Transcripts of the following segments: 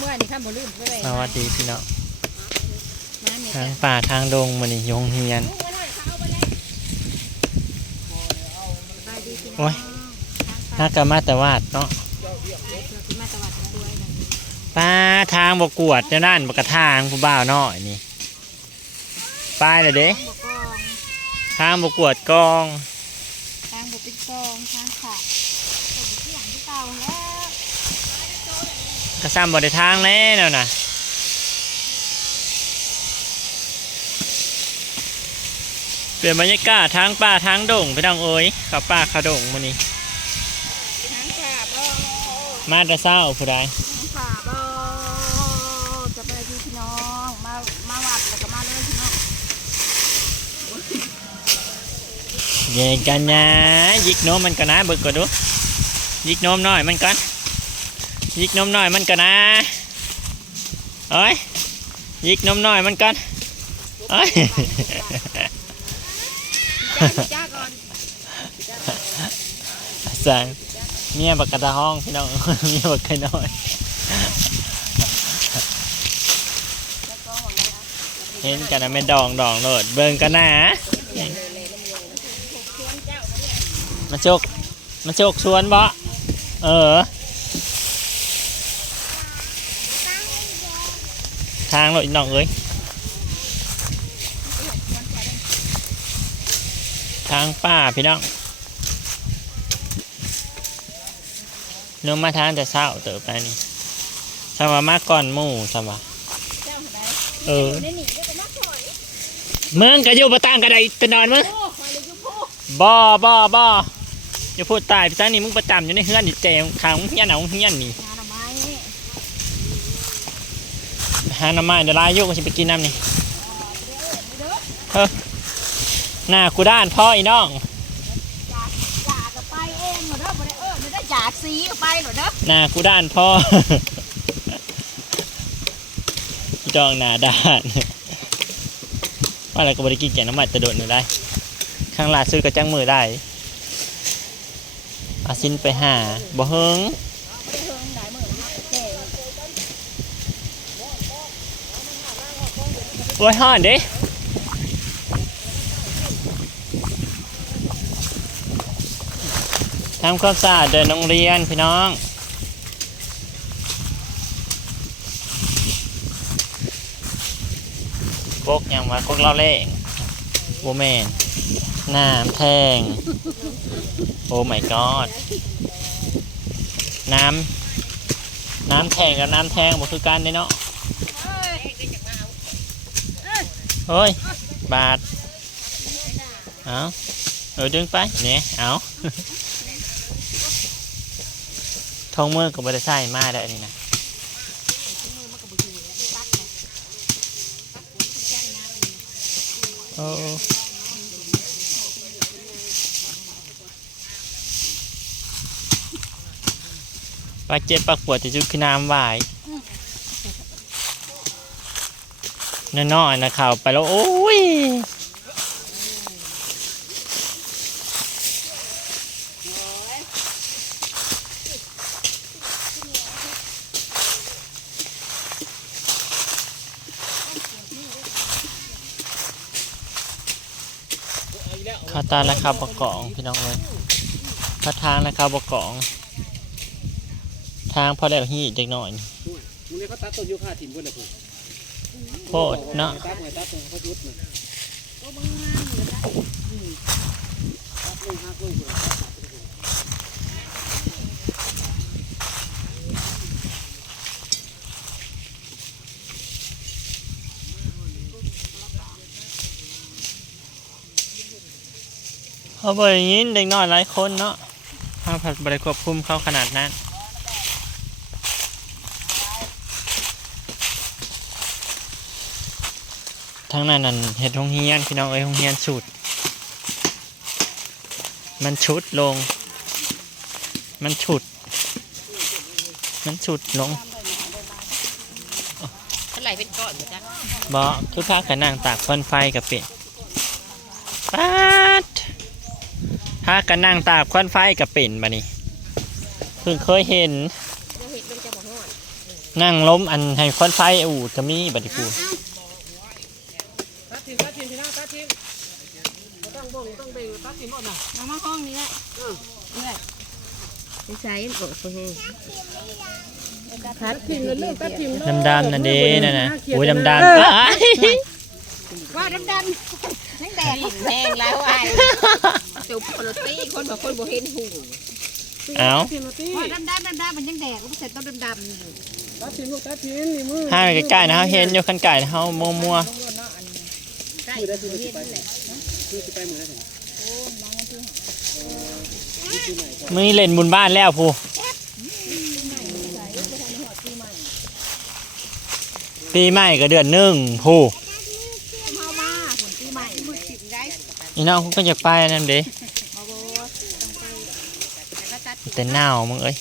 เมื่อนี่ข้ามบ่ลืมไปเลยสวัสดีพี่น้องมาเนี่ยทางป่าทางดงมันนี่ยงเฮียนสบายดีพี่น้องโอ้ยถ้ากามาแต่วาดเนาะเราคือมาตะวัดด้วยนะป้าทางบกวดเจ้านั่นบกระทางผู้บ่าวน้อยนี่ป้ายเลยเด้ทางบกกองทางบกวดกอง ทางบกปิดกองทางขาดตกที่หลังที่เก่าแล้ว กระซ้ำบได้ทางแล้วนะเปลี่ยนบรรยากาศทางป่าทางดงพี่น้องเอ้ยเขับป่าเขาดงมันนี่ทางขาบ่มาแต่เศร้าผู้ใดทางขาบ่สบายดีพี่น้องมามาวัดแล้วก็มาเลยพี่น้องเย่กันนะยิกโนมมันกันนะเบิกก่อนดูยิกโนมหน่อยมันกัน ยิกนมหน่อยมันกันนะเอ้ยยิกนมหน่อยมันกันเอ้ยจ้าก่อนสั่งเมียบักกระตาห้องพี่น้องเมียบักไก่น้อยแล้วก็หวังว่าเห็นกันนะไม่ดองดองโลดเบิ่งกันนะมาโจกมาโจกสวนบ่เออ ทางโลดอีน้องเอ้ยทางป้าพี่น้องเนื้อมาทางแต่เช้าเติบไปนี่สมว่ามาก่อนหมู่สมว่าเจ้าไหนเออในหนีได้ก็มาก่องก็อยู่ประตางกระไดตะนอนมึงโอ้มาเลยบ่บ่บ่อย่าพูดตายพี่ซะนี่มึงประจำอยู่ในเฮือนนี่เจมขางเฮียนเอาเฮียนนี่ งานเอาไม้ หาหน้ำไม้เดี๋ยวลายอยุก็จะไปกินน้ำนี่เฮ้อหน้ากูด้านพ่ออีน้องอยากอยากจะไปเองเหรอเด้อบ่ได้เออไม่ได้อยากซีก็ไปเหรอเด้อหน้ากูด้านพ่อพี่จองหน้าด้านว่าอะไรก็บริกินแกงน้ำมันตะโดดหนึ่งได้ ข้างล่าสุดก็จังมือได้อาซินไปหาบ่เฮิง ไม่ได้เฮิงหลายมื้อนะแก่ โอ้ยห่อนเด้ทำความสะอาดเดินโรงเรียนพี่น้องกกยังมากกเล่าเล่งโบแมนน้ำแทง โอ้ my god น้ำ น้ำแทงกับน้ำแทงบ่คือกันเด้เนาะ เอ้ยเด็กๆมา เฮ้ย บาทเอาเออดึงไปเนี่ยเอาทองมือกับบริษัทมาได้นี่นะโอ้ปลาเจ็บปลาปวดจะจุดคือน้ำไหวาย น้อยๆนะข่าวไปแล้วโอ้ยข้าวตาและข้าวบะกองพี่น้องเลยข้าวทางและข้าวบะกอง ทางพอแล้วฮี่เด็กหน่อยมึงเนี่ยเขาตัดต้นยูคาถิ่มกันนะผม โคตรเนาะตัดไงตัดเขาบอยู่นะตัดลงหักลงเลยเขาบอกอย่างนี้เด็กน้อยหลายคนเนาะถ้าผัดบริควบคุมเขาขนาดนั้น ทั้งนั้นนั่นเห็ดหงเฮียนพี่น้องเอ้ยหงเฮียนสุด มันชุดลง มันฉุด มันฉุดลงเท่าไหร่เป็นก้อนจ้ะบอคือพากันนั่งตากควันไฟกับเป็ดป๊าดพากันนั่งตากควันไฟกับเป็ดมานี่เพิ่งเคยเห็นเราเห็นมันจะบ่ฮอดนั่งล้มอันให้ควันไฟอูดก็มีบัดนี้กู ตัดทิมตัดทิมพี่น้าตัดทิมบ่ต้องบ่งต้องเบ่งตัดทิมหมดน่ะ เอามาห้องนี้แหละเรื่อยไป ใช้โอ้โหตัดทิมเลยเลิกตัดทิมดำดำๆนั่นเด้นั่นนะโอ้ยดำดำๆอ้ายว่าดำดำนั่งแดดแห้งแล้วไอ้จุบโรตีคนบอกคนบ่เห็นหูเอ้าทิมมาตีว่าดำดำดำดำมันยังแดดก็เสร็จต้องดำดำอยู่ตัดทิมลูกตัดทิมนี่มือห้าใกล้ๆนะเฮาเห็นอยู่คันไก่นะเฮามัวมัวใกล้มือได้บ่ทิมเห็สินไปนั่นแหละคือสิไปมือได้ถึงๆมึงเล่นบุญบ้านแล้วผู้ ปีใหม่ก็เดือนหนึ่งผู้เมามาผลปีใหม่มือสิบได้อีน้องก็อยากไปนั่นเด้มาโบต้องไปแล้วก็ตัดแต่หนาวมึงเอ้ย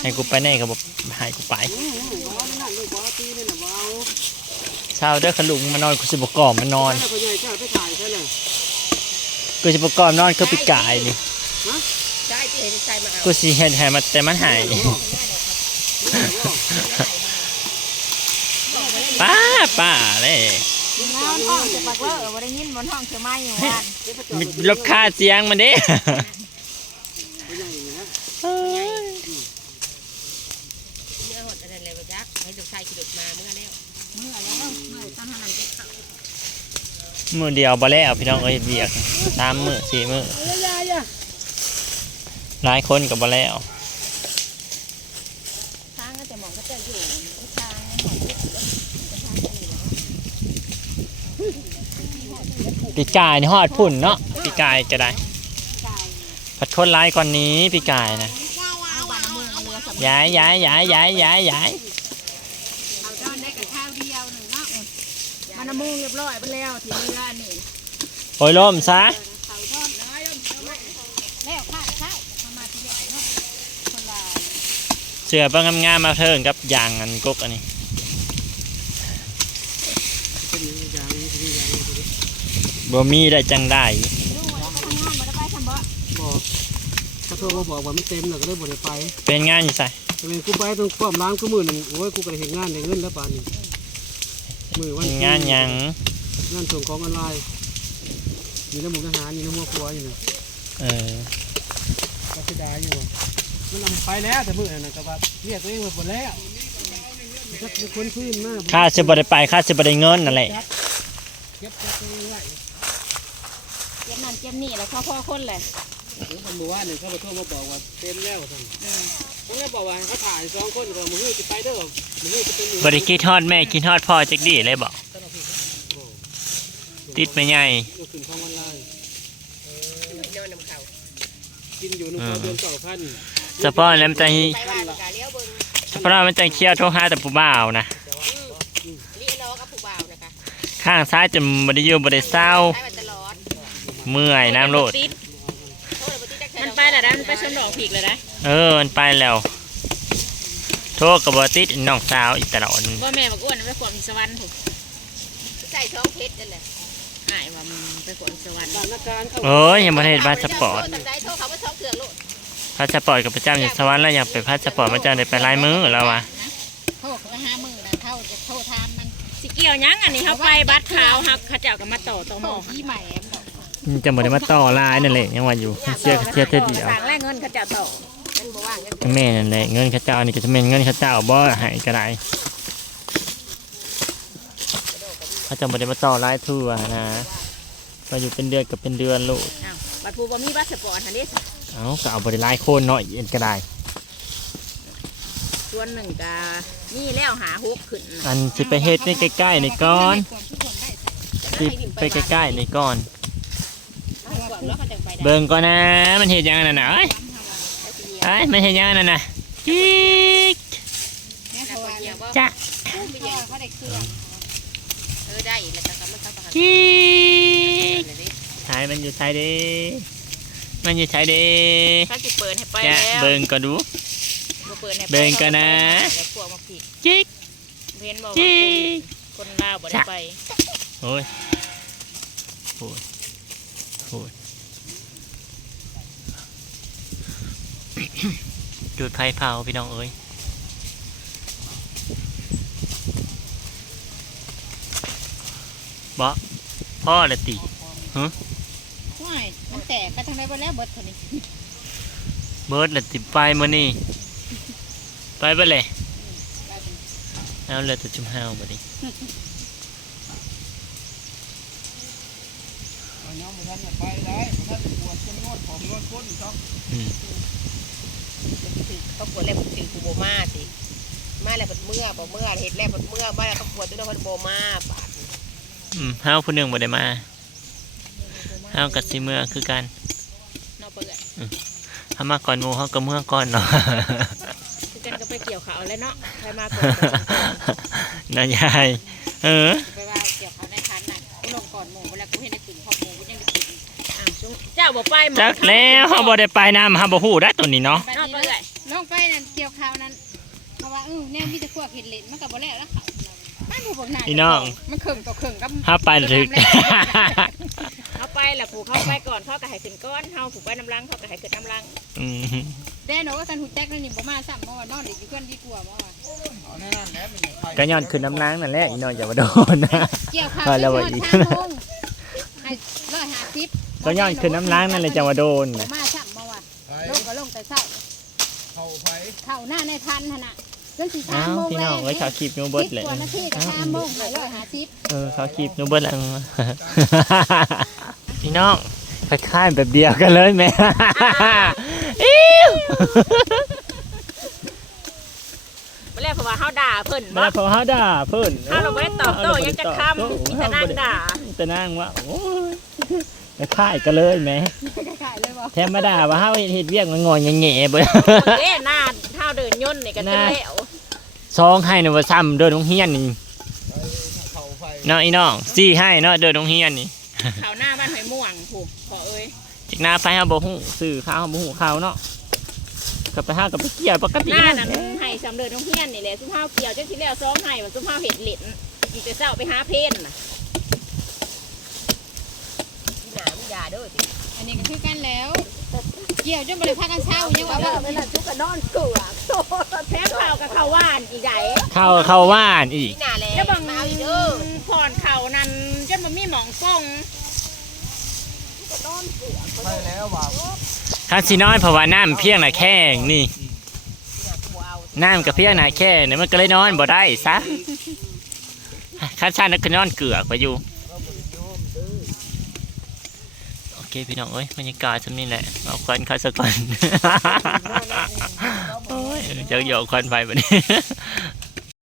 ให้กูไปแน่ก็บอกให้กูไปอืมบ่ว่านั่นลูกบ่ตีนี่น่ะบ่เช้าเด้อขลุงมานอนกูสิบกอมมานอนแล้วพ่อใหญ่เจ้าไปถ่ายใช่เลยกูสิบกอมนอนคือปีกายนี่กูสิเฮ็ดให้มันแต่มันหาย ป้าเลยล้วห้องจะปักเลอะวันได้บนห้องจะไม้อยู่วันลบค่าเสียงมันเด้อเหมื่อเดียวบ่แล้วพี่น้องเอ้ยเบียกสามมือสี่มือเอ้ยยายอะหลายคนกับบ่แล้ว ทางก็จะมองก็จะอยู่ทางหอด ปีกายนี่ฮอดพุ่นเนาะปีกายก็ได้กายผัดคนร้ายกว่านี้ปีกายนะเอาบานมือเอาเรือสำย้ายย้ายย้ายย้ายย้ายย้ายเอาดอนได้กับข้าวเดียวหนึ่งเนาะมันน้ำมูกเรียบร้อยไปแล้วทีเรือนี่โอ้ยล่มซะเขาทอดแล้วข้าวข้าวทำมาทีเดียวเนาะคนละเสือปังงามๆมาเทิงกับยางอันกกอันนี้ บ่มีได้จังได้ดูว่าเขาทำงานมาได้ไปทำบ่บอกเขาโทรมาบอกว่ามันเต็มแล้วก็เลยบ่ได้ไปเป็นงานอยู่ใส่แต่เป็นกูไปตรงความล้างกูมือหนึงโอ้ยกูก็ได้เห็นงานได้เงินแล้วป่านนี้มือวันที่งานหยังงานส่งของออนไลน์มีน้ำหมูทหารมีน้ำหัวครัวอยู่นะเออก็เสียดายอยู่มันนำไปแล้วแต่มือนั่นนะก็ว่าเรียกตัวเองมาหมดแล้วจะเป็นคนพื้นมากค่าสิบ่ได้ไปค่าสิบ่ได้เงินนั่นแหละ เก็บตัวเองไว้เก็บนั่นเก็บนี่แล้วพ่อพ่อคนเลยผมบอกว่าหนึ่งเขามาโทรมาบอกว่าเต็มแล้วท่านผมก็บอกว่าเขาถ่ายสองคนก็มือจะไปเด้อมือจะเป็นบ่ได้คิดฮอดแม่คิดฮอดพ่อจักดีเลยบอกติดไม่ใหญ่ก็ขึ้นของออนไลน์เดินนำเขากินอยู่น้ำพอเดือนเก่าพันเฉพาะแล้วมันจะไปบ้านกาเลี้ยวเบิ้งเฉพาะมันจะเคี้ยวโทรหาแต่ผู้บ่าวนะ เลี้ยน้องกับผู้บ่าวนะคะ ข้างซ้ายจะบ่ได้อยู่บ่ได้เศร้าใช้มาตลอดเมื่อยน้ำโลดมันไปแล้วนะมันไปชนดอกผีกเลยนะเออมันไปแล้ว โทรกับบ่ติดน้องสาวอีกตลอดว่าแม่บอกอ้วนไปขวมสวรรค์ถูกใส่ท้องเพชรนั่นแหละหายว่ามันไปขวมสวรรค์สถานการณ์เข้าเอ้ยยังบ่ได้เฮ็ดพาสปอร์ตตัดใจโทษเขาว่าท้องเถื่อนลูกพาสปอร์ตกับประจำอยู่สวรรค์แล้วอยากไปพาสปอร์ตมันจะได้ไปลายมือแล้ววะ เกี่ยวหยังอันนี้เขาไปบัตรขาวฮักเขาเจ้าก็มาต่อต่อหโทม้อษพี่ใหม่แอมดอกมันจะบ่ได้มาต่อลายนั่นแหละยังว่าอยู่เชื่อเชื่อเท่าเดียวสั่งแลกเงินเขาเจ้าต่อมันบอกว่างั้นก็แม่นั่นแหละเงินเขาเจ้านี่ก็จะเป็นเงินเขาเจ้าบ่ให้ก็ได้เขาจะบ่ได้มาต่อลายทั่วนะมาอยู่เป็นเดือนกับเป็นเดือนลูกอ้าวบัตรผู้บ่มีบัตรสปอร์ตหันนี้เอาก็เอาบ่ได้ลายโคนเนาะเอ็นก็ได้ ส่วนหนึ่งก็นี่แล้วหาฮุกขึ้นอันสิไปเฮ็ดในใกล้ๆนี่ก่อนสิไปใกล้ๆนี่ก่อนแล้วเขาจะไปได้เบิ่งก่อนนะ มันเฮ็ดหยังนั่นน่ะเอ้ยเอ้ยมันเฮ็ดหยังนั่นน่ะกิ๊กแม่เขาว่าเนี่ยจ้ะไปใหญ่เขาได้เครื่องเออได้แล้วก็มันต้องกิ๊กถ่ายมันอยู่ไสเด้มันอยู่ไสเด้ถ้าสิเปิดให้ไปจะแล้วเบิ่งก็ดูบ่ เปิดใบ่งกันนะพวกมาผิจิกเห็นบอกว่าคนลาวบ่ได้ไปโอ้ยโอ้ยโอ้ยจุดไฟเผาพี่น้องเอ้ยบ่พ่อละตีฮะมันแตกไปทางไหนบ่แล้วเบิดเท่านี้เบิดละตีไฟมื้นี้ ไปบ่เลยเอาเลยแต่จุ่มเฮาบ่ดิเอาน้องบ่ทันน่ะไปได้บ่ทันปวดจนงอดของงอดก้นครับอืมเขาปวดแล้วมันถือกูโบมาสิมาแล้วเมื่อบ่เมื่อเฮ็ดแล้วเมื่อมาแล้วเขาปวดตัวนั้นมันโบมาบาดอืมเฮาผู้หนึงบ่ได้มาเฮากับสิเมื่อคือกันเนาะเปื่อยเฮามาก่อนหมู่เฮาก็เมื่อก่อนเนาะคือกันก็ไป เกี่ยวขาวแล้วเนาะใครมาก่อนนายาย เออไปว่าเกี่ยวเขาในคันน่ะกูลงก่อนหมู่เวลากูเห็นได้กลิ่นข้าวหมูกูยังได้กลิ่นอ้าวจุ๊เจ้าบ่ไปหมอจักแล้วเฮาบ่ได้ไปนำเฮาบ่ฮู้ได้อตัวนี้เนาะเนาะเปื่อยลงไปนั่นเกี่ยวข้าวนั้นเพราะว่าเออแนวมีแต่พวกเห็ดเล่นมันก็บ่แล้วแล้วเขามันผู้บอกหน้าพี่น้องมันเข่งต่อเข่งกับเฮาไปถึกเขาไปแหละผูเขาไปก่อนเขาก็ให้ขึ้นก้อนเขาผูกไปน้ำลังเขาก็ให้ขึ้นน้ำลังอืม แต่หนูว่ากันหูแจ๊กนั่นนี่บ่มาซ้ำเมื่อวานนอนเด็กอยู่เพื่อนดีกว่าเมื่อวานเอาแน่นั่นแหละมันใครก็ย้อนขึ้นน้ำล้างนั่นแหละอีน้อยอย่ามาโดนนะ เกี่ยวข้าวว่าแล้วว่าไปอีก นอนห้าโมงให้ร้อยห้าสิบก็ย้อนขึ้นน้ำล้างนั่นเลยจะมาโดนบ่นะมาซ้ำเมื่อวานไปลงก็ลงแต่เช้าเข้าไผเข้าหน้าในพันหั่นน่ะจนสิสาอ้ามวโมงพี่แล้น้วองไว้เขาคลิปหนูเบิดเลย สิบกว่านาทีก็สามโมงให้ร้อยห้าสิบ เออเขาคลิปหนูเบิดแล้ว พี่น้องคล้ายๆแบบเดียวกันเลยแม่ อิ๊วไปแล้วเพราะว่าเขาด่าเพิ่นมาพอเขาด่าเพิ่นถ้าเราไม่ได้ตอบโต้ยังจะคำมีแต่นั่งด่าแต่นั่งว่าโอ้ยคล้ายกันเลยแม่ขายเลยบ่แถมมาด่าว่าเฮาเฮ็ดเวียกมันงอยแง่ๆเบิ่เด้หน้าเท้าเดินย่นนี่ก็จะแล้วซองให้นี่ว่าซ้ำเดินโรงเรียนนี่เข้าไผเนาะอีน้องซี่ให้เนาะเดินโรงเรียนนี่ เขาหน้าบ้านหอยม่วงผูกขอเอ้ยจิก หน้าไฟเฮาบ่ฮู้ซื้อข้าวเฮาบ่ฮู้ข้าวเนาะก็ไปหากับไปเกี่ยวปกติหน้านั่นั้นนให้สำเร็จน้องเฮียนนี่แหละซุมเฮาเกี่ยวจังสิแล้วซ้อมให้ว่าซุมเฮาเห็ดเหล็ดอีกแต่เช้าไปหาเพนน่ะหนามยาเด้อติอันนี้ก็คือกันแล้ว เกี่ยวจนบ่ได้พักกันเช้ายังว่าว่าเป็นทุกกระนอนเกลือแถมข้าวกับข้าวหวานอีกไดเข้าเข้าว่านอีกที่หน้าแล้วแล้วบางมาเอาอีกเด้อผ่อนเขานั้นจนมันมีหมองฟง ไปแล้วว่าถ้าสิน้อยเพราะว่าน้ำเพียงน่ะแข้งนี่ น้ำกับเพียงน่ะแค่เนี่ยมันก็เลยนอนบ่ได้ซะข้าชาตินักนอนเกือกไปอยู่โอเคพี่น้องเอ้ยบรรยากาศสำนี้แหละเอาควันข้าสักก่อนโอ้ยเดี๋ยวหยอกควันไปแบบนี้